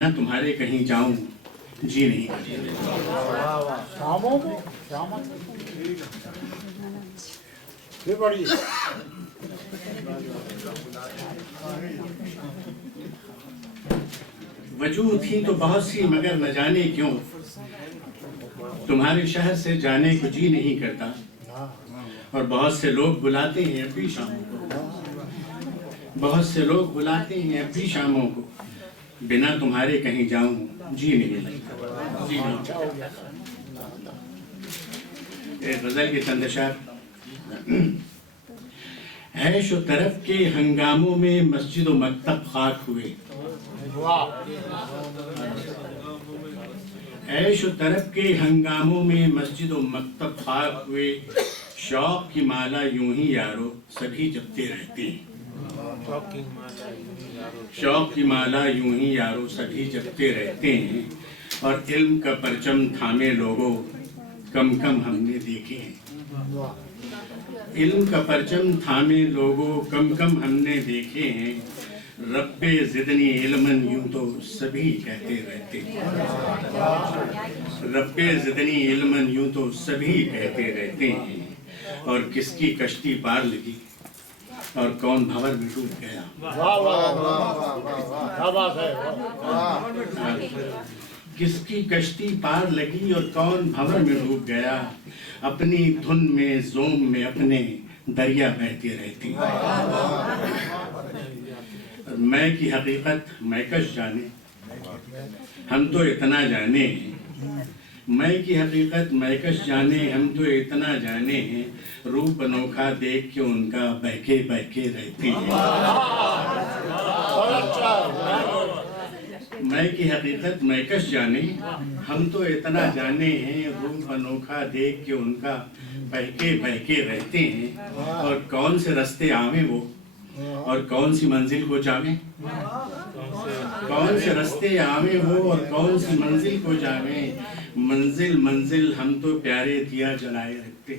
मैं तुम्हारे कहीं जाऊं जी नहीं करता। वजूद थी तो बहुत सी मगर न जाने क्यों तुम्हारे शहर से जाने को जी नहीं करता। और बहुत से लोग बुलाते हैं अपनी शामों को, बहुत से लोग बुलाते हैं अपनी शामों को, बिना तुम्हारे कहीं जाऊं जी नहीं लगता। जी नहीं। एक गजल के चंद अशआर। ऐश व तरफ के हंगामों में मस्जिद व मकतब खाक हुए, ऐश व तरफ के हंगामों में मस्जिद व मकतब खाक हुए, शौक की माला यूं ही यारो सभी जपते रहते हैं। शौक की माला यूं ही यारो सभी जपते रहते हैं। और इल्म का परचम थामे लोगों कम कम हमने देखे हैं। इल्म का परचम थामे लोगों कम कम हमने देखे हैं। रब्बे ज़िदनी इल्मन यूं तो सभी कहते रहते हैं। रब्बे ज़िदनी इल्मन यूं तो सभी कहते रहते हैं। और किसकी कश्ती पार लगी और कौन भंवर में डूब गया। किसकी कश्ती पार लगी और कौन भंवर में डूब गया। अपनी धुन में जोम में अपने दरिया बहते रहती। मैं की हकीकत मैकश जाने हम तो इतना जाने हैं। मैं की हकीकत मैकश जाने हम तो इतना जाने हैं। रूप अनोखा देख के उनका बहके बहके रहते हैं। मैं की हकीकत मैकश जाने हम तो इतना जाने हैं। रूप अनोखा देख के उनका बहके बहके रहते हैं। और कौन से रास्ते आवे वो और कौन सी मंजिल को जावे। कौन से रास्ते आवे वो और कौन सी मंजिल को जावे। मंजिल मंजिल हम तो प्यारे दिया जलाए रखते।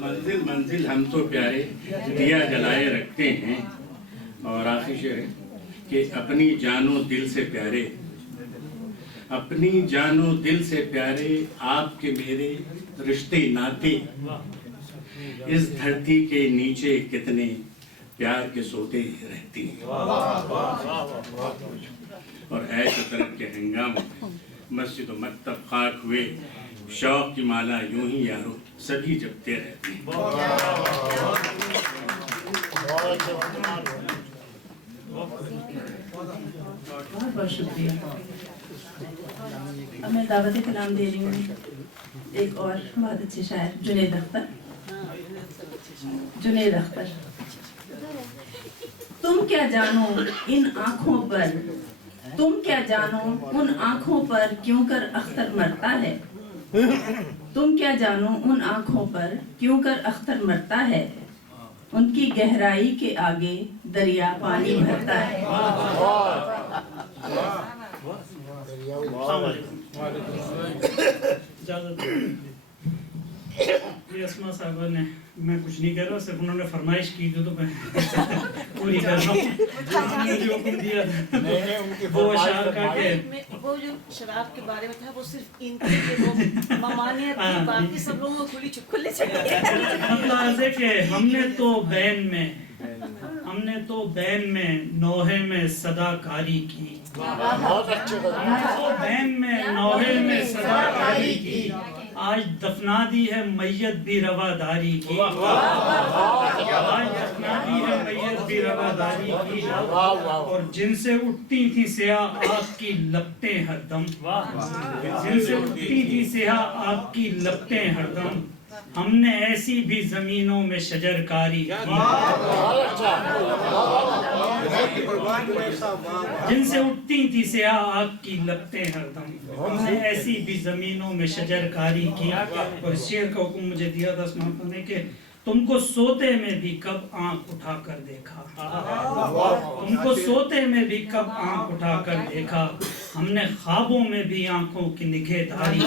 मंजिल मंजिल हम तो प्यारे दिया जलाए रखते हैं। और आखिर शेर है कि अपनी जानो दिल से प्यारे, अपनी जानो दिल से प्यारे आपके मेरे रिश्ते नाते। इस धरती के नीचे कितने प्यार के सोते रहती हैं। और ऐसे तरफ के हंगाम मस्जिद व मकतब खाक हुए, शौक की माला यूं ही यारो सभी जपते रहते हैं। बहुत बहुत शुक्रिया। अब मैं दावत कलाम दे रही हूँ एक और बहुत अच्छे शायर जुनैद अख्तर। जुनैद अख्तर। तुम क्या जानो इन आँखों पर, तुम क्या जानो उन आँखों पर क्यों कर अख्तर मरता है। तुम क्या जानो उन आँखों पर क्यों कर अख्तर मरता है। उनकी गहराई के आगे दरिया पानी भरता है। अस्मा साहब ने, मैं कुछ नहीं कह रहा, सिर्फ उन्होंने फरमाइश की जो तो मैं पूरी कर रहा हूँ। जो हुक्म दिया वो अशार का के वो जो शराब के बारे में था वो सिर्फ इनके ममानियत थी, बाकी सब लोगों को खुली खुले अंदाज़े के हमने तो बैन में नौहे में सदाकारी की। बहुत अच्छे हमने तो बैन में नौहे में सदाकारी की। आज दफना दी है मैयत भी रवादारी की। आज दफना दी है मैयत भी रवादारी की। और जिनसे उठती थी सियाह आग की लपटें हरदम, जिनसे उठती थी सियाह आग की लपटें हरदम, हमने ऐसी भी जमीनों में शजरकारी की। जिनसे उठती थी सियाह आग की लपटें हरदम, हमने ऐसी भी जमीनों में शजरकारी की। और शेर का हुक्म मुझे दिया था ने कि तुमको सोते में भी कब आंख उठा कर देखा। तुमको सोते में भी कब आंख उठा कर देखा। हमने ख्वाबों में भी आंखों की निगहदारी की।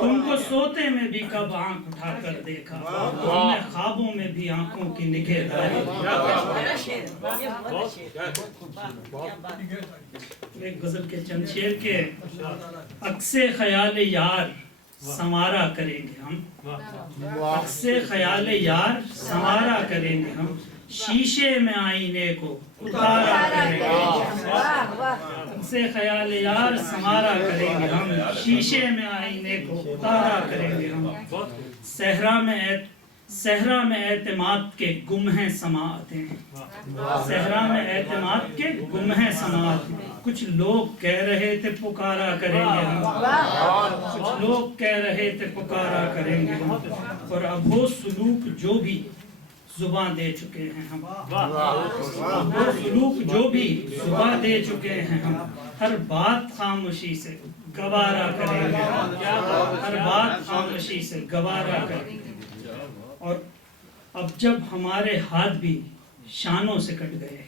तुमको सोते में भी कब आंख उठाकर देखा, तुमने ख्वाबों में भी आंखों की निगहदारी। बड़ा शेर, ये बहुत शेर, क्या बात। एक गजल के चंद शेर के। अक्से ख्याल यार संवारा करेंगे हम, अक्से ख्याल यार संवारा करेंगे हम, शीशे में आईने को उतारा करेंगे। अक्से ख्याल यार संवारा करेंगे हम, शीशे में आईने को उतारा करेंगे हम। सहरा में एतमाद के गुम हैं समाअतें, सहरा में एतमाद के गुम हैं समाअतें। कुछ लोग कह रहे थे पुकारा करेंगे हम, कुछ लोग कह रहे थे पुकारा करेंगे हम। और अब वो सलूक जो भी जुबान दे चुके हैं हम, वो सलूक जो भी जुबान दे चुके हैं हम, हर बात खामोशी से गवारा करेंगे हम, हर बात खामोशी से गवारा करेंगे। और अब जब हमारे हाथ भी शानों से कट गए,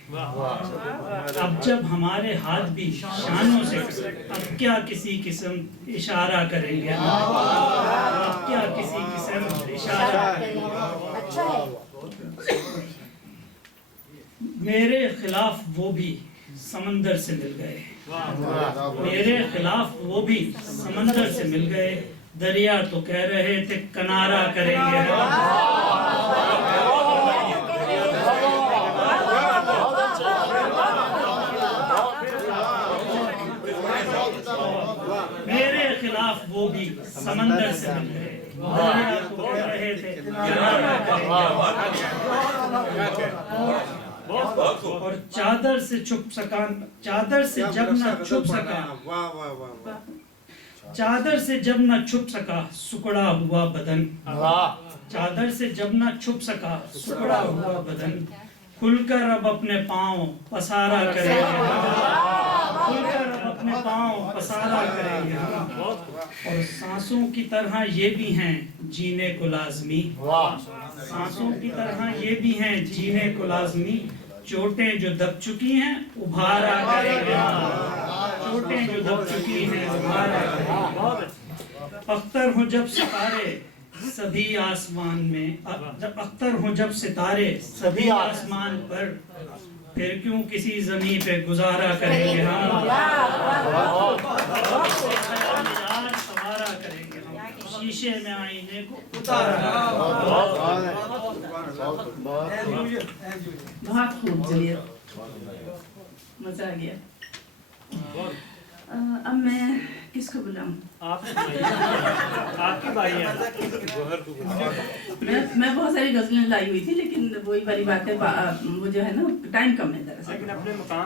अब जब हमारे हाथ भी शानों से कट गए, अब क्या किसी किस्म इशारा करेंगे हम, अब क्या किसी किस्म इशारा करेंगे। मेरे खिलाफ वो भी समंदर से मिल गए, मेरे खिलाफ वो भी समंदर से मिल गए। दरिया तो कह रहे थे किनारा करेंगे हम, मेरे खिलाफ वो भी समंदर से मिल गए। दरिया तो कह रहे थे किनारा करेंगे। और चादर से छुप सका, चादर से जब न छुप सका, चादर से जब न छुप सका सुकड़ा हुआ बदन, चादर से जब न छुप सका सुकड़ा हुआ बदन, खुलकर अब अपने पाँव पसारा करेंगे, खुलकर अब अपने पाँव पसारा करेंगे। और सांसों की तरह ये भी हैं जीने को लाजमी, सांसों की तरह ये भी हैं जीने को लाजमी। चोटें जो दब चुकी हैं उभारा करेंगे, चोटें जो दब चुकी हैं उभारा करेंगे। अख्तर हो जब सितारे सभी आसमान में, जब अख्तर हो जब सितारे सभी आसमान पर, फिर क्यों किसी जमीन पे गुजारा करेंगे हम, सवारा करेंगे हम, शीशे में आईने को उतारा। बहुत खूब जलियत, मजा आ गया। अब मैं किसको बुलाऊं? आपकी बारी है। मैं बहुत सारी गजलें लाई हुई थी, लेकिन वही वाली बात है, वो जो है ना टाइम कम है दरअसल।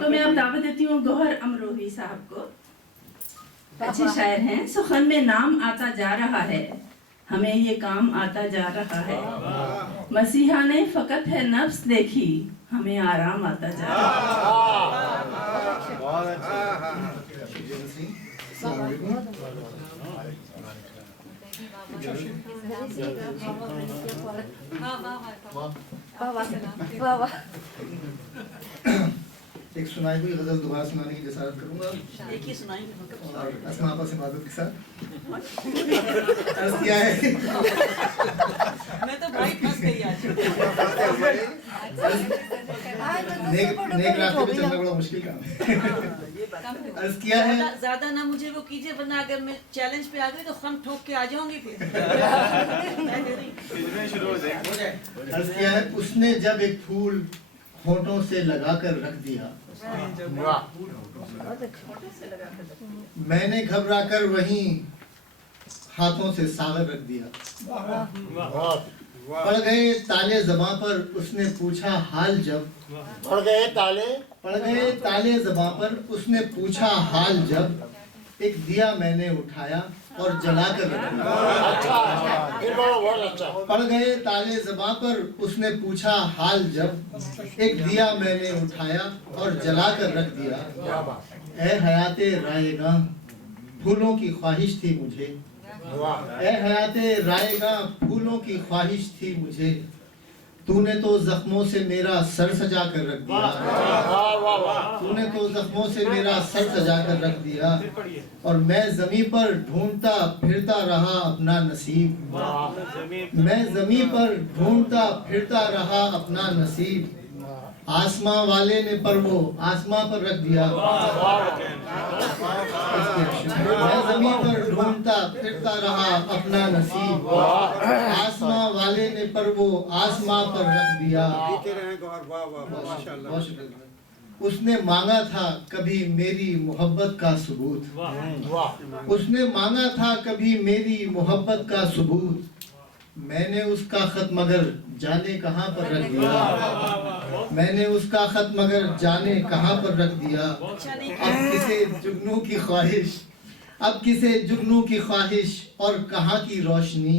तो मैं अब दावत देती हूँ गौहर अमरोही साहब को। अच्छे शायर हैं। सुखन में नाम आता जा रहा है, हमें ये काम आता जा रहा है। मसीहा ने फकत है नफ्स देखी, हमें आराम आता जा रहा है। एक सुनाई हुई गजल दोबारा सुनाने की जसारत करूंगा, एक ही सुनाएंगे और अस्मा आपा से मदद के साथ अर्ज किया है। मैं तो भाई फंस गई आज। नेक रास्ते पे चलना बड़ा मुश्किल काम है। अर्ज किया है, ज्यादा ना मुझे वो कीजिए, वरना अगर मैं चैलेंज पे आ गई तो खम ठोक के आ जाऊंगी फिर। अर्ज किया है, उसने जब एक फूल होठों से लगाकर रख दिया, मैंने घबराकर वहीं हाथों से सागर रख दिया। पड़ गए ताले ज़बां पर उसने पूछा हाल जब, पड़ गए ताले ज़बां पर उसने पूछा हाल जब, एक दिया मैंने उठाया और जलाकर रख दिया। पड़ गए ताले ज़बां पर उसने पूछा हाल जब, एक दिया मैंने उठाया और जलाकर रख दिया। ऐ हयाते रायगां फूलों की ख्वाहिश थी मुझे, ऐ हयाते रायगां फूलों की ख्वाहिश थी मुझे, तूने तो जख्मों से मेरा सर सजा कर रख दिया, तूने तो जख्मों से मेरा सर सजा कर रख दिया, और मैं जमीन पर ढूंढता फिरता रहा अपना नसीब, मैं जमीन पर ढूंढता फिरता रहा अपना नसीब, आसमां वाले ने पर वो आसमां पर रख दिया, मैं जमीन पर ढूंढता फिरता रहा अपना नसीब, आसमां वाले ने पर वो आसमां पर रख दिया। उसने मांगा था कभी मेरी मोहब्बत का सबूत, उसने मांगा था कभी मेरी मोहब्बत का सबूत, मैंने उसका खत मगर जाने कहाँ पर रख दिया, मैंने उसका खत मगर जाने कहाँ पर रख दिया। अब किसे जुगनू की ख्वाहिश, अब किसे जुगनू की ख्वाहिश और कहाँ की रोशनी,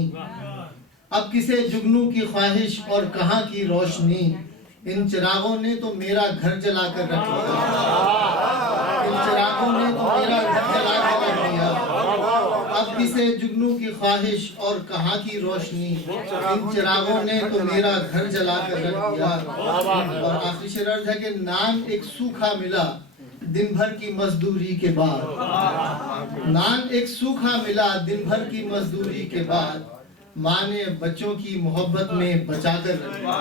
अब किसे जुगनू की ख्वाहिश और कहाँ की रोशनी, इन चिरागों ने तो मेरा घर जला कर रख दिया, इन चिरागों ने तो मेरा घर जला कर रख दिया। अब किसे जुगनू की ख्वाहिश और कहाँ की रोशनी, इन चिरागों ने तो मेरा घर जला कर रख दिया। और आखिरी शेर अर्ज है कि नान एक सूखा मिला दिन भर की मजदूरी के बाद, नान एक सूखा मिला दिन भर की मजदूरी के बाद, माँ ने बच्चों की मोहब्बत में बचा कर रख दिया।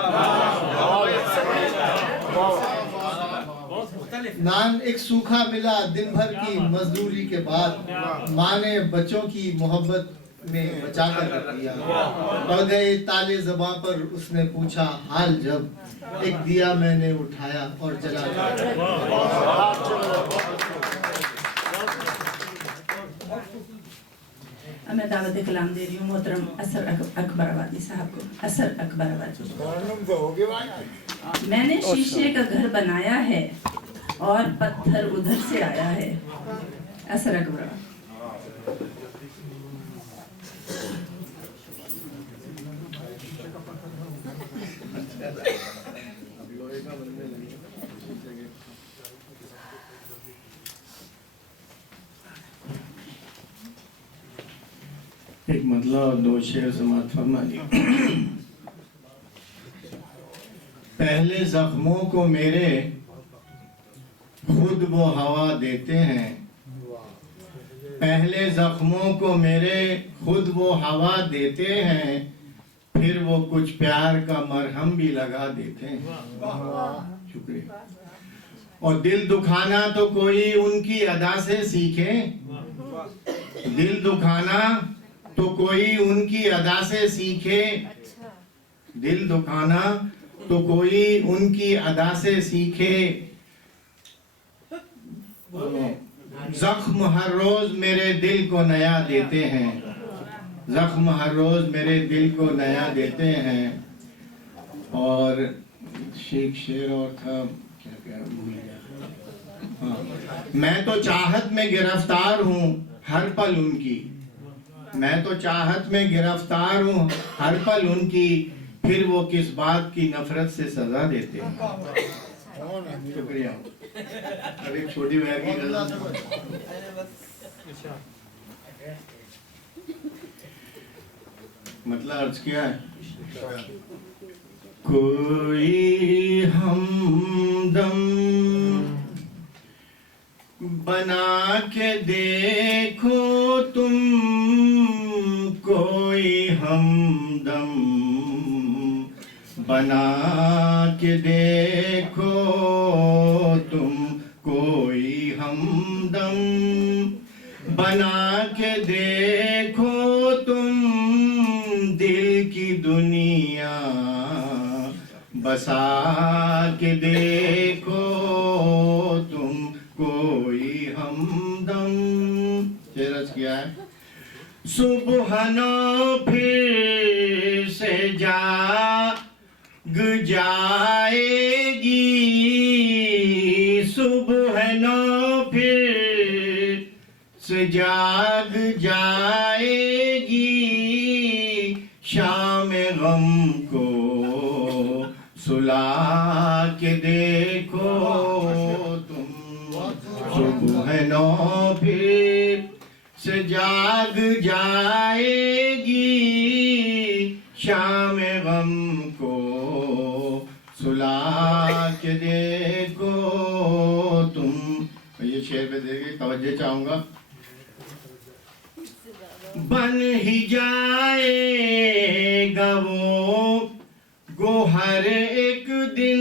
नान एक सूखा मिला दिन भर की मजदूरी के बाद, माँ ने बच्चों की मोहब्बत में बचा कर रख दिया। पड़ गए ताले ज़बां पर उसने पूछा हाल जब, एक दिया मैंने उठाया और जला कर। मैं दावत कलाम दे रही हूँ मोहतरम असर अकबर आबादी साहब को। असर अकबर आबादी, मैंने शीशे का घर बनाया है और पत्थर उधर से आया है। असर अकबर। एक मतलब और दो शेर समाप्त फरमा दी। पहले जख्मों को मेरे खुद वो हवा देते हैं, पहले जख्मों को मेरे खुद वो हवा देते हैं, फिर वो कुछ प्यार का मरहम भी लगा देते हैं। शुक्रिया। और दिल दुखाना तो कोई उनकी अदा से सीखे, दिल दुखाना तो कोई उनकी अदा से सीखे, दिल दुखाना तो कोई उनकी अदा से सीखे, जख्म हर रोज मेरे दिल को नया देते हैं, जख्म हर रोज मेरे दिल को नया देते हैं। और शेर और था क्या क्या भूल गया। हाँ, मैं तो चाहत में गिरफ्तार हूँ हर पल उनकी, मैं तो चाहत में गिरफ्तार हूँ हर पल उनकी, फिर वो किस बात की नफरत से सजा देते हैं। शुक्रिया। अब एक छोटी बहन की गजल। मतलब अर्ज क्या है? कोई हमदम बना के देखो तुम, कोई हमदम बना के देखो तुम, कोई हमदम बना के देखो तुम, दिल की दुनिया बसा के देखो तुम, कोई हमदम। शेरज क्या है? सुबहनो फिर से जाग जाएगी, सुबहनो फिर से जाग जाएगी, शाम गम को सुला के देखो तुम, सुबहनो फिर से जाग जाएगी, शाम गम को सुला के देखो तुम। ये शेर पे देखिए, तवज्जो चाहूंगा। बन ही जाएगा वो गोहर एक दिन,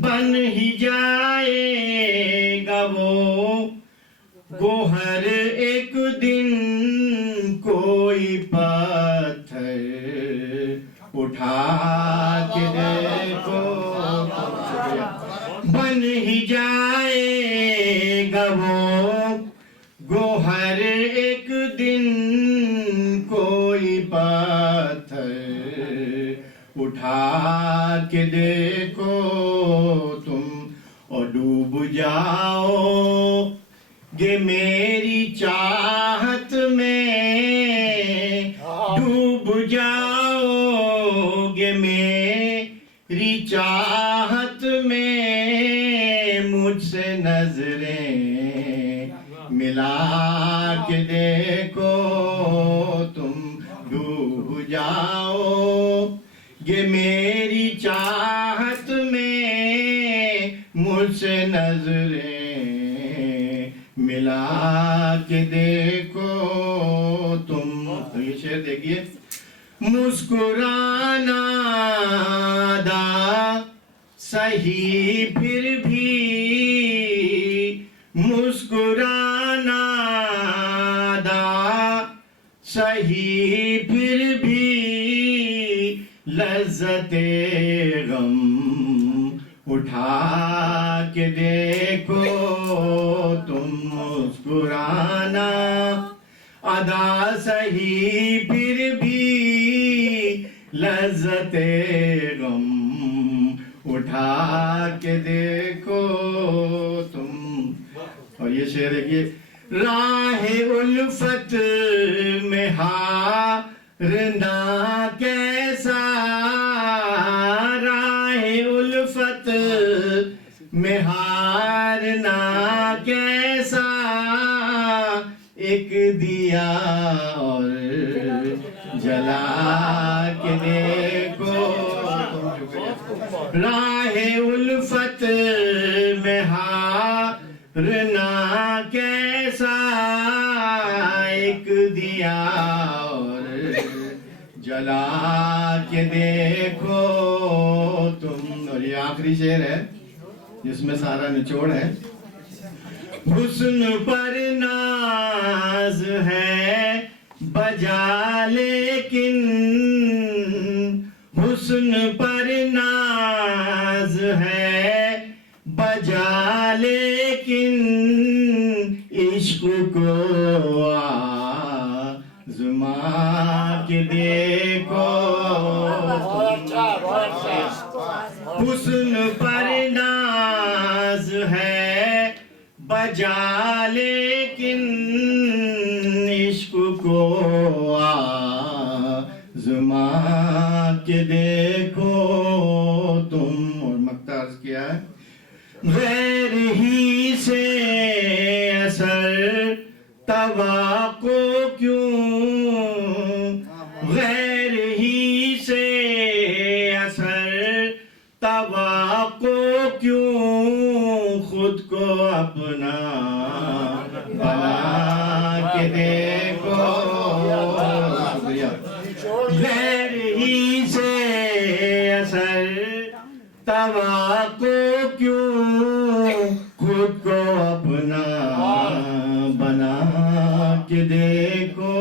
बन ही जाएगा वो गोहर एक दिन, कोई पत्थर उठा के देखो। बन ही जाएगा वो गोहर एक दिन, कोई पत्थर उठा के देखो तुम, और डूब जाओगे मेरी चाहत में, डूब जाओगे मेरी चाहत में, मुझसे नजरें मिला के देखो तुम, डूब जाओगे मेरी चाहत में, मुझसे नजरें मिला के देखो तुम। तो ये शेर देखिए। मुस्कुराना दा सही फिर भी, मुस्कुराना दा सही फिर भी, लज्जते गम उठा के देखो तुम। मुस्कुराना अदा सही फिर भी, लज्जते गम उठा के देखो तुम। और ये शेर देखिए। राहे उल्फत में हारना कैसा, राहे उल्फत में हारना कैसा, एक दिया और जला के देखो। राहे उल्फत में हारना कैसा, एक दिया और जला के देखो तुम। और ये आखिरी शेर है जिसमें सारा निचोड़ है। हुस्न पर नाज है बजा लेकिन, हुस्न पर नाज है बजा लेकिन, इश्क को आज़मा के देखो। हुस्न पर नाज है बजा लेकिन, इश्क को आज़मा के देखो तुम। और मक्ता अर्ज किया है। गैर ही से असर तवाको क्यों, गैर ही से असर तवाको क्यों, खुद को अपना बना के देखो। शुक्रिया। गैर ही से असर तवाको क्यों, खुद को अपना बना के देखो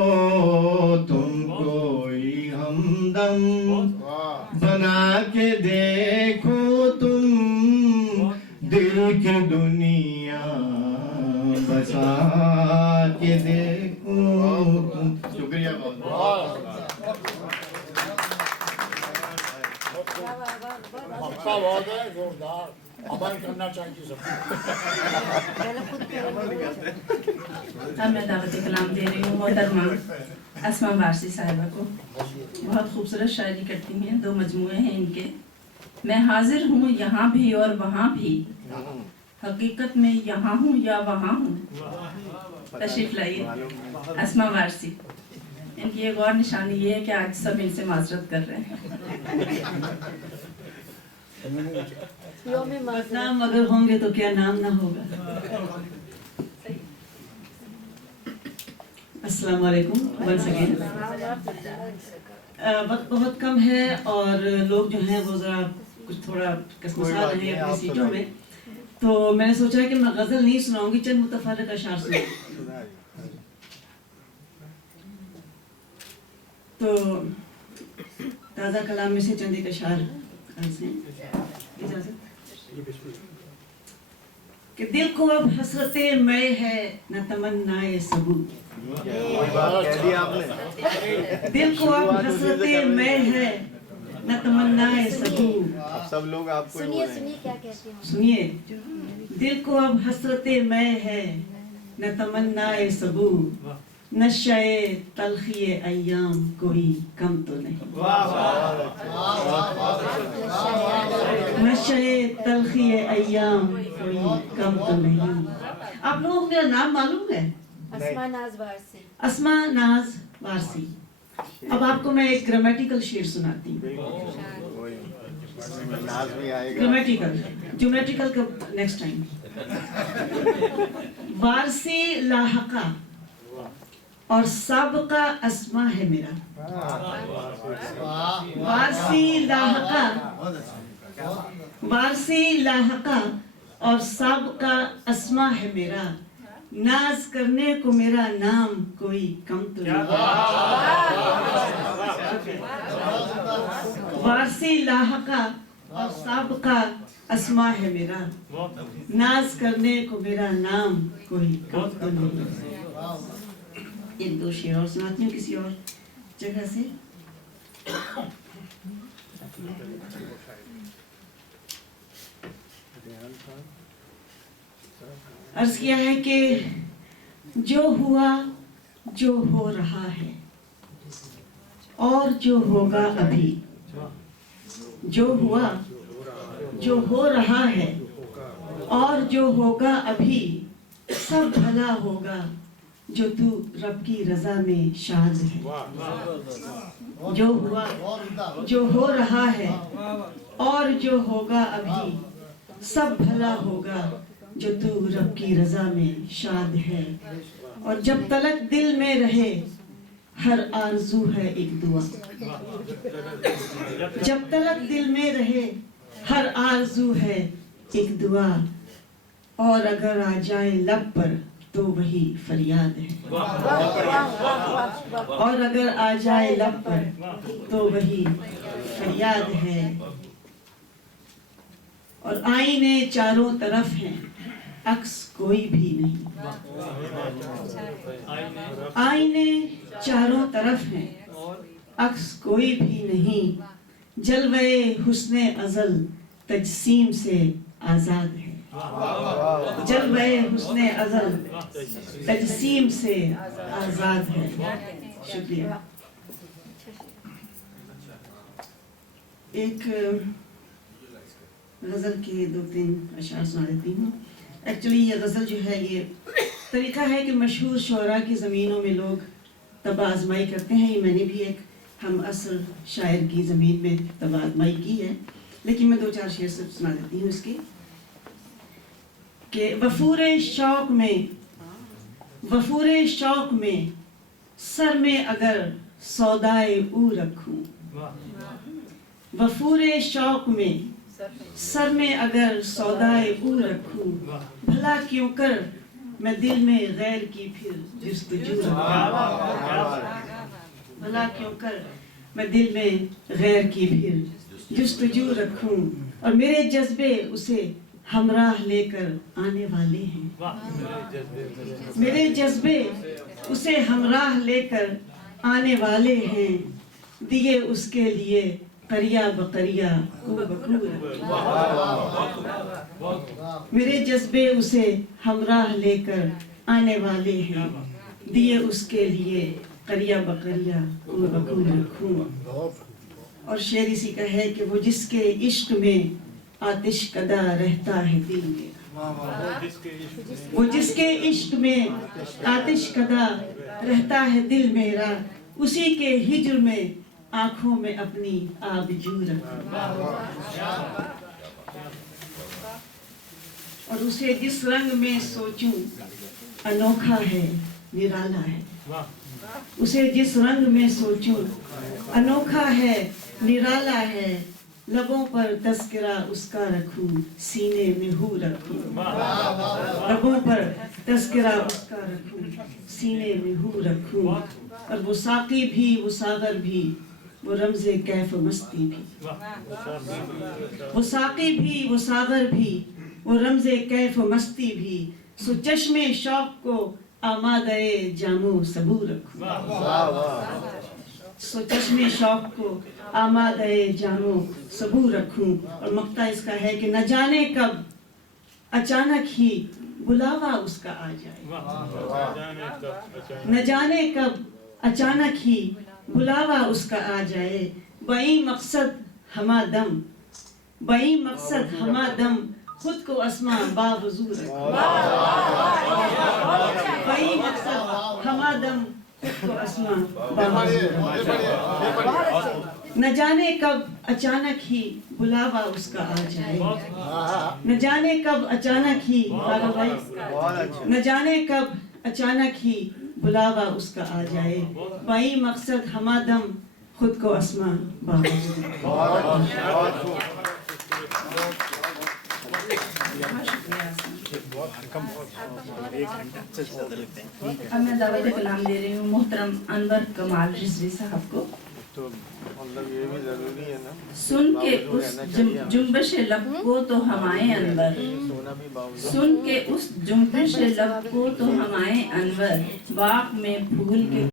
तुम। कोई हमदम बना के देखो तुम, दिल की दुनिया बसा के देखो तुम। शुक्रिया बहुत बहुत। मक्का बहुत है जोरदार, अमल करना चाहिए सबको। अब मैं दावत कलाम दे रही हूँ मोहतरमा अस्मा वारसी साहिबा को। बहुत खूबसूरत शायरी करती हैं, 2 मजमूए हैं इनके। मैं हाजिर हूँ यहाँ भी और वहाँ भी, हकीकत में यहाँ हूँ या वहाँ हूँ। तशरीफ लाइए अस्मा वारसी। इनकी एक और निशानी ये है कि आज सब इनसे माजरत कर रहे हैं। बदनाम अगर होंगे तो क्या नाम ना होगा। अस्सलाम वालेकुम वंस अगेन। वक्त बहुत कम है और लोग जो हैं वो ज़रा कुछ थोड़ा कसमसा रहे हैं अपनी सीटों में, तो मैंने सोचा है कि मैं गज़ल नहीं सुनाऊंगी, चंद मुतफर्रिक अशार सुनाऊंगी। तो ताज़ा कलाम में से चंद एक अशार इजाज़त कि दिल को अब हसरते मैं है न तमन्नाए सबूत। दिल को अब हसरते मैं है न तमन्नाए सबूत। सब लोग आपको सुनिए सुनिए क्या कहती हूँ। सुनिए, दिल को अब हसरते मैं है न तमन्नाए सबूत, नशे तलखी अय्याम कोई कम तो नहीं। नशे तलखी अय्याम कोई कम तो नहीं। आप लोगों को मेरा नाम मालूम है? अस्मा नाज वारसी। अस्मा नाज वारसी। अब आपको मैं एक ग्रामेटिकल शेर सुनाती हूँ। ग्रामेटिकल, ज्योमेट्रिकल का नेक्स्ट टाइम। वारसी लाहका और सबका अस्मा है मेरा। वारसी लाहका, वारसी लाहका और सबका अस्मा है मेरा, नाज करने को मेरा नाम कोई कम तो नहीं। वारसी लाहका और सबका अस्मा है मेरा, नाज करने को मेरा नाम कोई कम तो नहीं। एक दो शेर और सुनाती हूँ किसी और जगह से। अर्ज किया है कि जो हुआ जो हो रहा है और जो होगा अभी, जो हुआ जो हो रहा है और जो होगा अभी, सब भला होगा जो तू रब की रजा में शाद है। जो हुआ जो हो रहा है और जो होगा अभी, सब भला होगा जो तू रब की रजा में शाद है। और जब तलक दिल में रहे हर आरज़ू है एक दुआ। जब तलक दिल में रहे हर आरज़ू है एक दुआ, और अगर आ जाए लब पर तो वही फरियाद है। और अगर आ जाए लब पर तो वही फरियाद है। और आईने चारों तरफ हैं, अक्स कोई भी नहीं। आईने चारों तरफ हैं, अक्स कोई भी नहीं। जलवे हुस्ने अज़ल तजसीम से आज़ाद है। जलवे हुस्ने अज़ल तजसीम से आज़ाद है। शुक्रिया। एक गज़ल के दो तीन अशार सुना देती हूँ। एक्चुअली ये गज़ल जो है, ये तरीका है कि मशहूर शोरा की ज़मीनों में लोग तब आजमाई करते हैं। ये मैंने भी एक हम असर शायर की ज़मीन में तब आजमाई की है, लेकिन मैं दो चार शेर से सुना देती हूँ इसके। कि वफूरे शौक में सर में अगर सौदाए ऊ रखूं। वफूरे शौक में सर में अगर सौदाए ऊ रखूं, भला क्यों कर मैं दिल में गैर की फिर जुस्तजू रखूं। भला क्यों कर मैं दिल में गैर की फिर जुस्तजू रखूं, और मेरे जज्बे उसे हमराह लेकर आने वाले हैं। मेरे जज्बे उसे हमराह लेकर आने वाले हैं, दिए उसके लिए करिया बकरिया कू बकू रखूं। मेरे जज्बे उसे हमराह लेकर आने वाले हैं, दिए उसके लिए करिया बकरिया कू बकू रखूं। और शेर इसी का है कि वो जिसके इश्क में आतिश कदा रहता है दिल मेरा। वो जिसके इश्क में आतिश कदा रहता है दिल मेरा, उसी के हिज्र में आंखों में अपनी आबजू रखूं, और उसे जिस रंग में सोचूं अनोखा है निराला है, उसे जिस रंग में सोचूं अनोखा है निराला है, लबों पर तस्करा उसका रखूं सीने में हूँ रखूं, लबों पर तस्करा उसका रखूं सीने में हूँ रखूं, और वो साकी भी वो सागर भी वो रमज़े कैफ मस्ती भी, वो साकी भी वो सागर भी वो रमज़े कैफ मस्ती भी, सो चश्मे शौक को आमादे जामो सबू रखूं, सो चश्मे शौक को आमादे जामो सबू रखूं। और मक्ता इसका है कि न जाने कब अचानक ही बुलावा उसका आ जाए, न जाने कब अचानक ही बुलावा उसका आ जाए, बई मकसद हमा दम, बई मकसद हमा दम खुद को अस्मा बावजू रखूं, बई मकसद हमा दम खुद को अस्मा बावजू रखूं। न जाने कब अचानक ही बुलावा उसका आ जाए, न जाने कब अचानक ही, न जाने कब अचानक ही बुलावा उसका आ जाए, बई मकसद हमा दम खुद को अस्मा बावजू। अब मैं दावत कलाम दे रही हूँ मोहतरम अनवर कमाल रिजवी साहब को। तो मतलब ये भी जरूरी है ना, सुन के उस जुम्बिश लब को तो हमारे अनवर, सुन के उस जुम्बिश लब को तो हमारे अनवर, बाग में फूल के